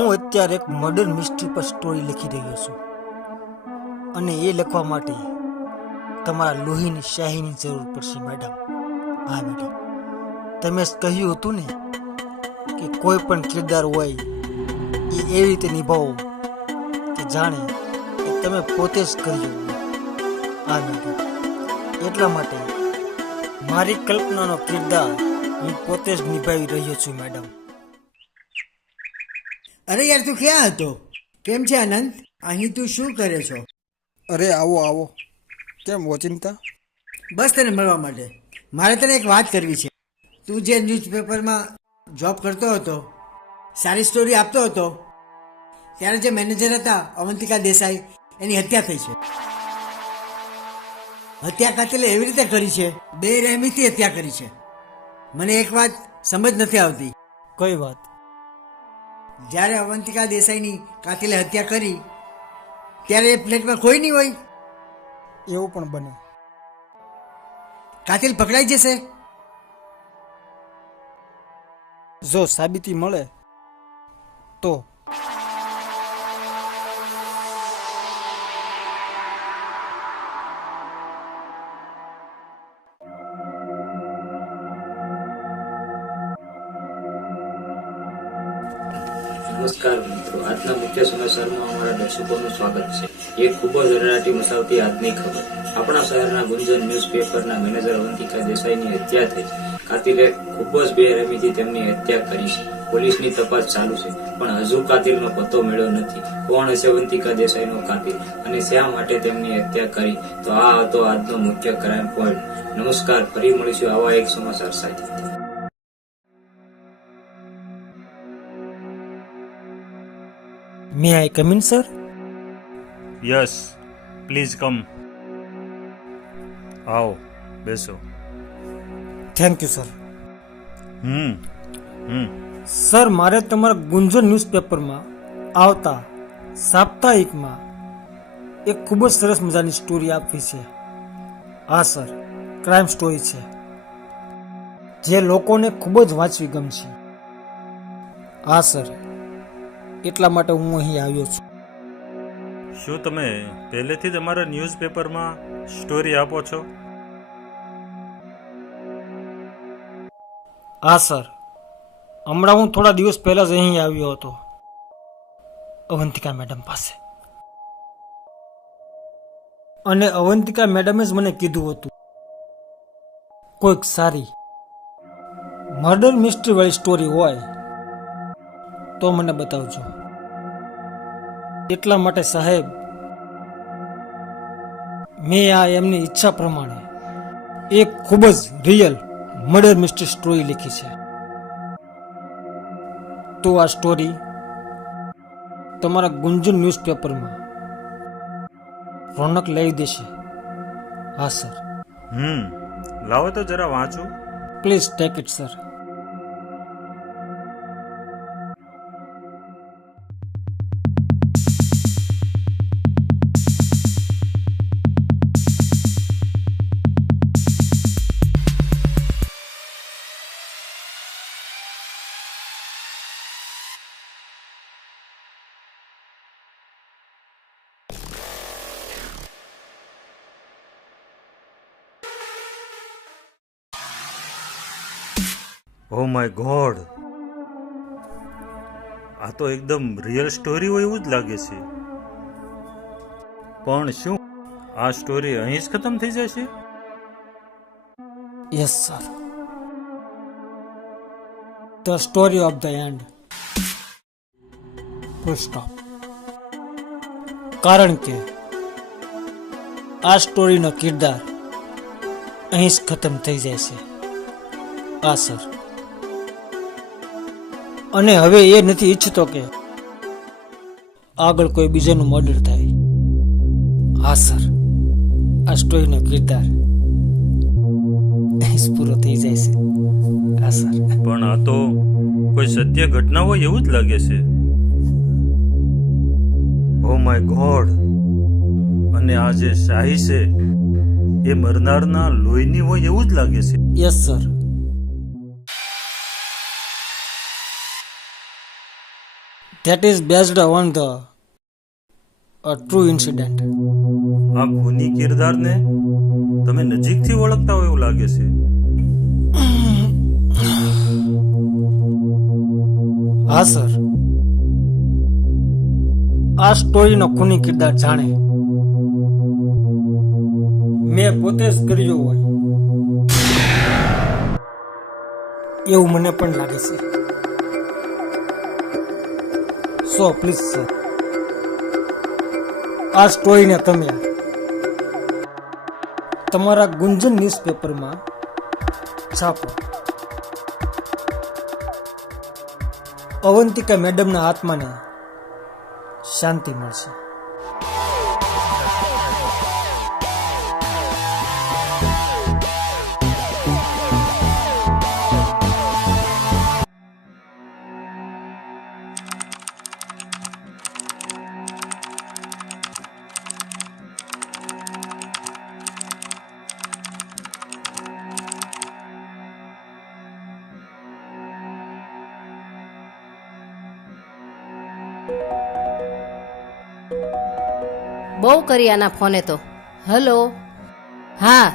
હું અત્યારે એક મર્ડર મિસ્ટ્રી પર સ્ટોરી લખી રહ્યો છું અને એ લખવા માટે તમારા લોહીની શાહીની જરૂર પડશે મેડમ. હા મેડમ, તમે કહ્યું હતું ને કે કોઈ પણ કિરદાર હોય એ એવી રીતે નિભાવો કે જાણે કે તમે પોતે જ કર્યું. હા મેડમ, એટલા માટે મારી કલ્પનાનો કિરદાર હું પોતે જ નિભાવી રહ્યો છું મેડમ. અરે યાર, તું ક્યાં હતો? કેમ છે આનંદ? અહીં તું શું કરે છો? અરે આવો આવો, કેમ ઓચિંતા? બસ તને મળવા માટે. મારે તને એક વાત કરવી છે. તું જે ન્યૂઝપેપરમાં જોબ કરતો હતો, સારી સ્ટોરી આપતો હતો, ત્યારે જે મેનેજર હતા અવંતિકા દેસાઈ, એની હત્યા થઈ છે. હત્યા કાતિલે એવી રીતે કરી છે, બેરહેમીથી હત્યા કરી છે. મને એક વાત સમજ નથી આવતી. કઈ વાત? જ્યારે અવંતિકા દેસાઈની કાતિલે હત્યા કરી ત્યારે એ ફ્લેટમાં કોઈ નહીં હોય. એવું પણ બને. કાતિલ પકડાઈ જશે. જો સાબિતી મળે તો. નમસ્કાર મિત્રો, આજના મુખ્ય સમાચારમાં અમારા દર્શકોનું સ્વાગત છે. એક ખૂબ જ હરરાટી મચાવતી આજની ખબર. આપણા શહેરના ગુંજન ન્યૂઝપેપરના મેનેજર અવંતિકા દેસાઈની હત્યા થઈ. કાતિલે ખૂબ જ બેરહેમીથી તેમની હત્યા કરી છે. પોલીસની તપાસ ચાલુ છે, પણ હજુ કાતિલનો પત્તો મળ્યો નથી. કોણ હશે અવંતિકા દેસાઈનો કાતિલ અને શા માટે તેમની હત્યા કરી? તો આ હતો આજનો મુખ્ય ક્રાઇમ પોઈન્ટ. નમસ્કાર, ફરી મળીશું આવા એક સમાચાર સાથે. May I come in sir? Yes, please come. આવો, બેસો. Thank you sir. Hmm hmm sir, મારે તમારા ગુંજન ન્યૂઝપેપરમાં આવતા સાપ્તાહિકમાં એક ખૂબ જ સરસ મજાની સ્ટોરી આપવી છે. હા સર, ક્રાઇમ સ્ટોરી છે જે લોકોને ખૂબ જ વાંચવી ગમશે. હા સર, એટલા માટે હું અહીં આવ્યો છું. શું તમે પહેલેથી જ અમારા ન્યૂઝપેપરમાં સ્ટોરી આપો છો? હા સર, હમણાં હું થોડા દિવસ પહેલા જ અહીં આવ્યો હતો અવંતિકા મેડમ પાસે, અને અવંતિકા મેડમે જ મને કીધું હતું કોઈક સારી મર્ડર મિસ્ટ્રી વાળી સ્ટોરી હોય તો મને બતાવજો. એટલા માટે સાહેબ, મેં આ એમની ઈચ્છા પ્રમાણે એક ખૂબ જ રિયલ મર્ડર મિસ્ટ્રી સ્ટોરી લખી છે. તો આ સ્ટોરી તમારા ગુંજન ન્યૂઝપેપરમાં રોનક લઈ દેશે. હા સર. લાવો તો જરા વાંચું. Please take it sir. Oh my God, આ તો એકદમ રિયલ સ્ટોરી હોય એવું જ લાગે છે. પણ શું આ સ્ટોરી અહીં જ ખતમ થઈ જશે? Yes sir, the story of the and. Full stop. કારણ કે આ સ્ટોરીનો કિરદાર અહીં જ ખતમ થઈ જાય છે. હા સર, અને હવે એ નથી ઈચ્છતો કે આગળ કોઈ બીજાનું મર્ડર થાય. હા સર, આ સ્ટોરીનો કિરદાર અહીં જ પૂરો થઈ જાય છે. હા સર. પણ આ તો કોઈ સત્ય ઘટના હોય એવું જ લાગે છે. ઓ માય ગોડ, અને આ જે શાહી છે એ મરનારના લોહીની હોય એવું જ લાગે છે. Yes sir. That is based on the true incident. આ ખૂની કિરદારને તમે નજીકથી ઓળખતા હોય એવું લાગે છે. હા સર, આ સ્ટોરીનો ખૂની કિરદાર જાણે મેં પોતે જ કર્યો હોય એવું મને પણ લાગે છે. સો પ્લીઝ સર, આ સ્ટોરીને તમે તમારા ગુંજન ન્યૂઝપેપરમાં છાપો. અવંતિકા મેડમના આત્માને શાંતિ મળશે. બહુ કરી આના ફોને તો. હલો, હા,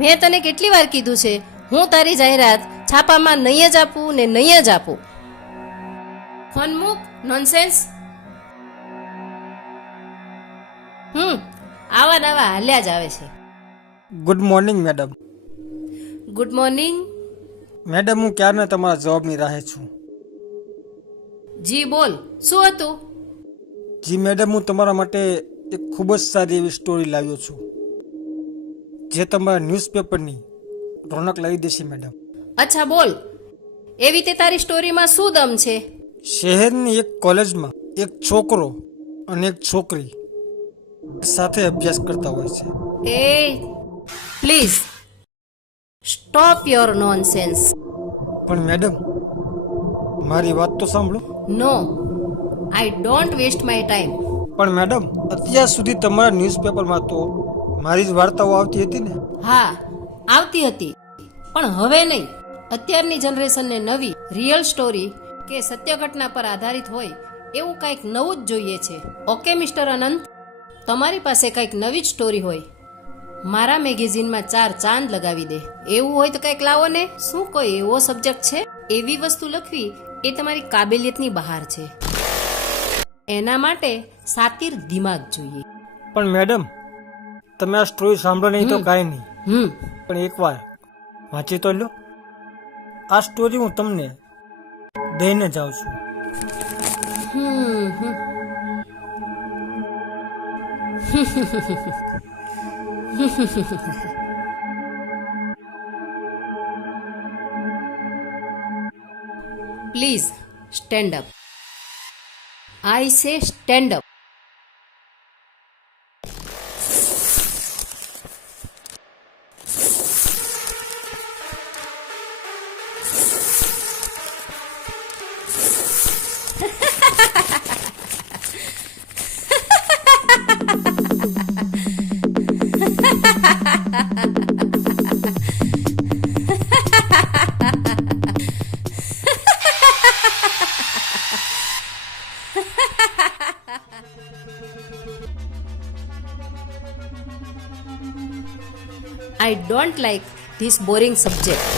મેં તને કેટલી વાર કીધું છે હું તારી જાહેરાત છાપામાં નહીં જ આપું ને નહીં જ આપું. ફોન મૂક, નોનસેન્સ. આવા નવા હાલ્યા જ આવે છે. Good morning madam. Good morning. Madam, હું ક્યારના તમારા જવાબની રાહે છું. જી બોલ, શું હતું? જી મેડમ, હું તમારા માટે એક ખૂબ જ સારી એવી સ્ટોરી લાવ્યો છું જે તમારા ન્યૂઝપેપરની રોનક લાવી દેશે મેડમ. અચ્છા બોલ, એવી તે તારી સ્ટોરીમાં શું દમ છે? શહેરની એક કોલેજમાં એક છોકરો અને એક છોકરી સાથે અભ્યાસ કરતા હોય છે. એ પ્લીઝ સ્ટોપ યોર નોનસેન્સ. પણ મેડમ, મારી વાત તો સાંભળો. No, I don't waste my time. પણ મેડમ, અત્યાર સુધી તમારા ન્યૂઝપેપરમાં તો મારી જ વાર્તાઓ આવતી હતી ને? હા, આવતી હતી, પણ હવે નહીં. અત્યારની જનરેશનને નવી રિયલ સ્ટોરી કે સત્ય ઘટના પર આધારિત હોય એવું કંઈક નવું જ જોઈએ છે. ઓકે મિસ્ટર અનંત, તમારી પાસે કંઈક નવી જ સ્ટોરી હોય મારા મેગેઝિનમાં 4 ચાંદ લગાવી દે એવું હોય તો કંઈક લાવો ને. શું કોઈ એવો સબ્જેક્ટ છે? એવી વસ્તુ લખવી એ તમારી કાબેલિયતની બહાર છે. એના માટે સાતીર દિમાગ જોઈએ. પણ મેડમ, તમે આ સ્ટોરી સાંભળો નહીં તો કાંઈ નહીં, હમ પણ એકવાર વાંચી તો લો. આ સ્ટોરી હું તમને દઈને જાઉં છું. Hmm hmm. Please stand up. I say stand up. I don't like this boring subject.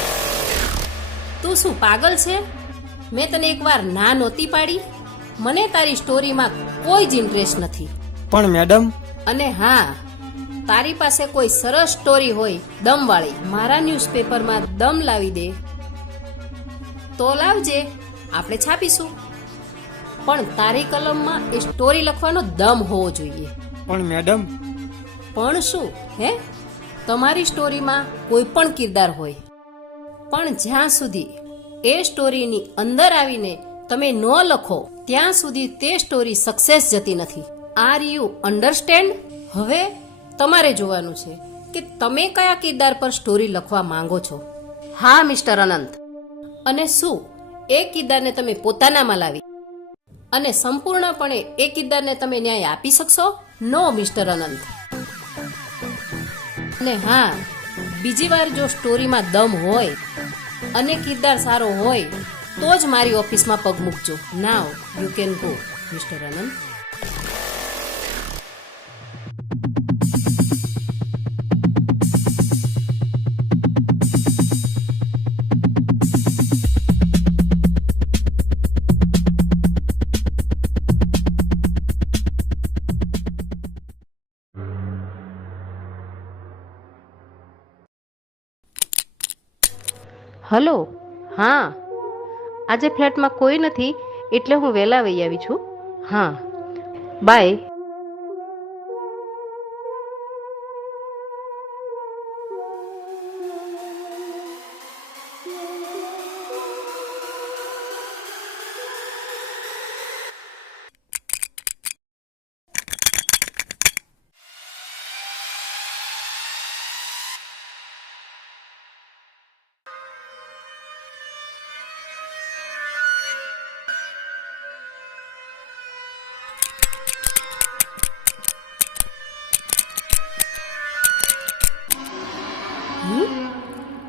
તું શું પાગલ છે? મેં તને એકવાર ના નહોતી પાડી? મને તારી સ્ટોરીમાં કોઈ જ ઇન્ટરેસ્ટ નથી. પણ મેડમ, અને હા, તારી પાસે કોઈ સરસ સ્ટોરી હોય દમવાળી, મારા ન્યૂઝપેપરમાં દમ લાવી દે તો લાવજે, આપણે છાપીશું. પણ તારી કલમમાં એ સ્ટોરી લખવાનો દમ હોવો જોઈએ. પણ મેડમ, પણ શું હે? તમારી સ્ટોરીમાં કોઈ પણ કિરદાર હોય, પણ જ્યાં સુધી એ સ્ટોરીની અંદર આવીને તમે ન લખો ત્યાં સુધી તે સ્ટોરી સક્સેસ જતી નથી. Are you understand? હવે તમારે જોવાનું છે કે તમે કયા કિરદાર પર સ્ટોરી લખવા માંગો છો. હા મિસ્ટર અનંત, અને શું એ કિરદારને તમે પોતાનામાં લાવી અને સંપૂર્ણપણે એ કિરદારને તમે ન્યાય આપી શકશો? નો મિસ્ટર અનંત. અને હા, બીજી વાર જો સ્ટોરીમાં દમ હોય અને કિરદાર સારો હોય તો જ મારી ઓફિસમાં પગ મૂકજો. Now you can go mister Anand. Hello, હા, આજે ફ્લેટમાં કોઈ નથી એટલે હું વહેલા વહી આવી છું. હા, બાય.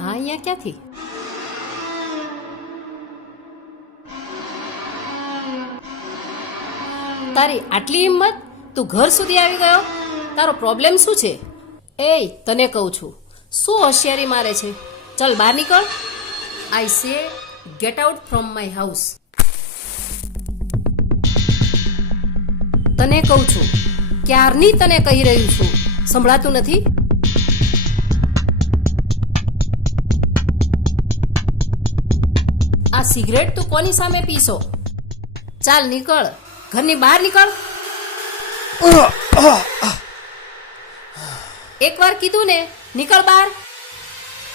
આ અહીંયા ક્યાંથી? તારી આટલી હિંમત? તું ઘર સુધી આવી ગયો? તારો પ્રોબ્લેમ શું છે? એય તને કહું છું, શું હોશિયારી મારે છે? ચલ બહાર નીકળ. આઈ સે get out from my house. તને કહું છું, ક્યારની તને કહી રહ્યું છું, સંભળાતું નથી? આ સિગરેટ તું કોની સામે પીશો? ચાલ નીકળ, ઘરની બહાર નીકળ. એકવાર કીધું ને, નીકળ બહાર.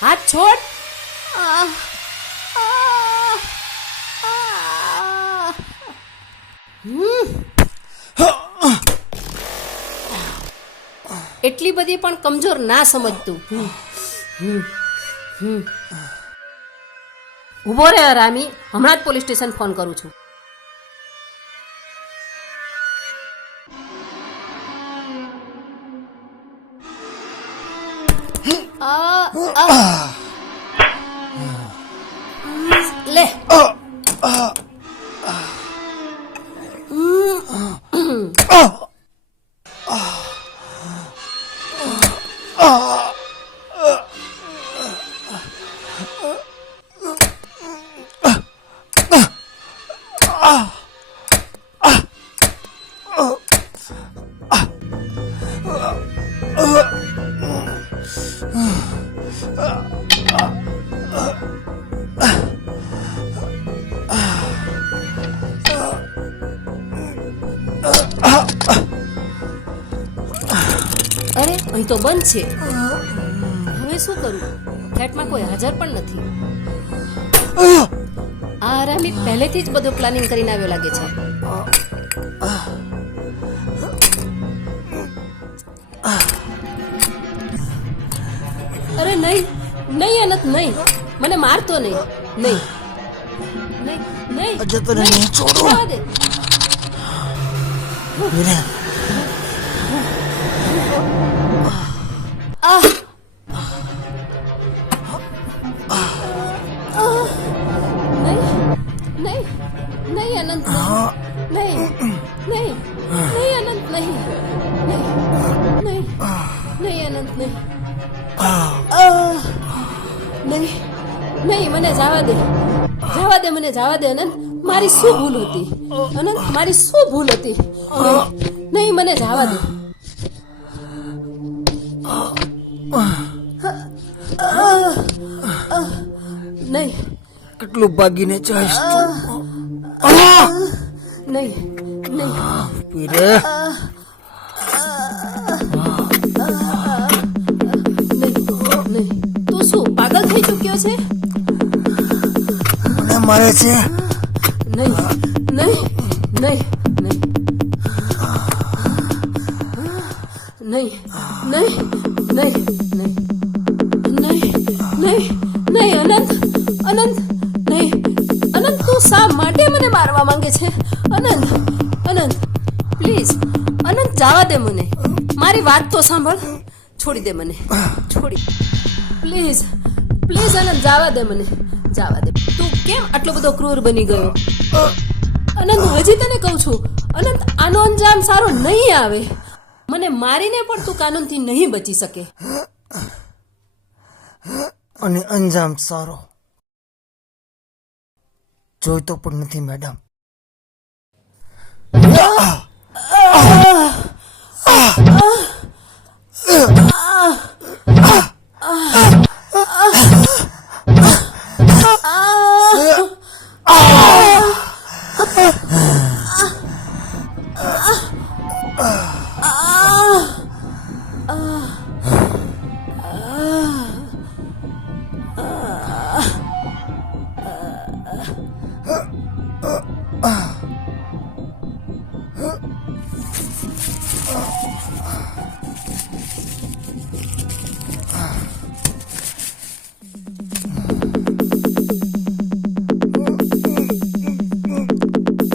હાથ છોડ. એટલી બધી પણ કમજોર ના સમજતું. ઉભો રહે રામી, હમણાં જ પોલીસ સ્ટેશન ફોન કરું છું. લે અરે અહીં તો બંધ છે. હવે શું કરું? ફ્લેટમાં કોઈ હાજર પણ નથી. આ આરામી પહેલેથી જ બધું પ્લાનિંગ કરીને આવ્યો લાગે છે. અરે નહીં નહીં અનંત, નહીં, મને મારતો નહીં, નહીં નહીં નહીં. અજય તને નહીં છોડું. જવા દે. વીરા, નહીં નહીં અનંત, નહીં નહીં નહીં અનંત, નહીં નહીં નહીં નહીં અનંત, નહીં નહીં નહીં. મને જવા દે, જવા દે, મને જવા દે અનંત. મારી શું ભૂલ હતી અનંત? મારી શું ભૂલ હતી? નહીં, મને જવા દે. નહીં, કેટલું ભાગીને જઈશ નહીં નહીં. વીરે, નહીં. તું શું પાગલ થઈ ચૂક્યો છે? મને મારે છે. નહીં નહીં નહીં નહીં નહીં નહીં નહીં નહીં નહીં નહીં નહીં. અનંત, અનંત, નહીં અનંત. તું શા માટે મને મારવા માંગે છે? અનંત, અનંત, પ્લીઝ અનંત, જવા દે મને. મારી વાત તો સાંભળ. છોડી દે મને, છોડી. પ્લીઝ પ્લીઝ અનંત, જવા દે મને. જાવા દે. તું કેમ આટલો બધો ક્રૂર બની ગયો? અનંત, હજી તને કહું છું, અનંત, આનો અંજામ સારો નહીં આવે. મને મારીને પણ તું કાનૂનથી નહીં બચી શકે. અને અંજામ સારો જોઈતો પણ નથી મેડમ.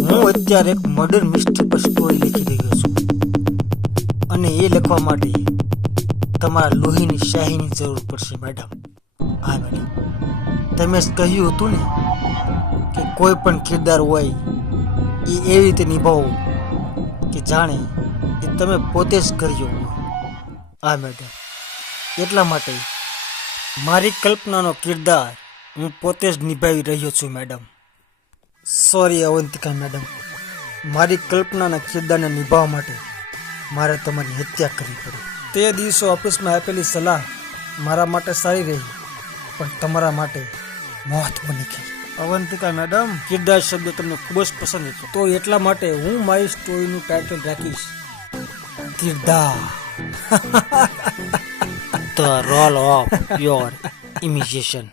હું અત્યારે એક મર્ડર મિસ્ટ્રી પર સ્ટોરી લખી રહ્યો છું અને એ લખવા માટે તમારા લોહીની શાહીની જરૂર પડશે મેડમ. હા મેડમ, તમે જ કહ્યું હતું ને કે કોઈ પણ કિરદાર હોય એ એવી રીતે નિભાવો કે જાણે એ તમે પોતે જ કર્યો હોય. હા મેડમ, એટલા માટે મારી કલ્પનાનો કિરદાર હું પોતે જ નિભાવી રહ્યો છું મેડમ. સોરી અવંતિકા મેડમ, મારી કલ્પનાના કિરદારને નિભાવવા માટે મારે તમારી હત્યા કરવી પડી. તે દિવસો ઓફિસમાં આપેલી સલાહ મારા માટે સારી રહી, પણ તમારા માટે મોત બની ગઈ. અવંતિકા મેડમ, કિરદાર શબ્દ તમને ખૂબ જ પસંદ હતો, તો એટલા માટે હું મારી સ્ટોરીનું ટાઇટલ રાખીશ Kirdaar. The role of your imitation.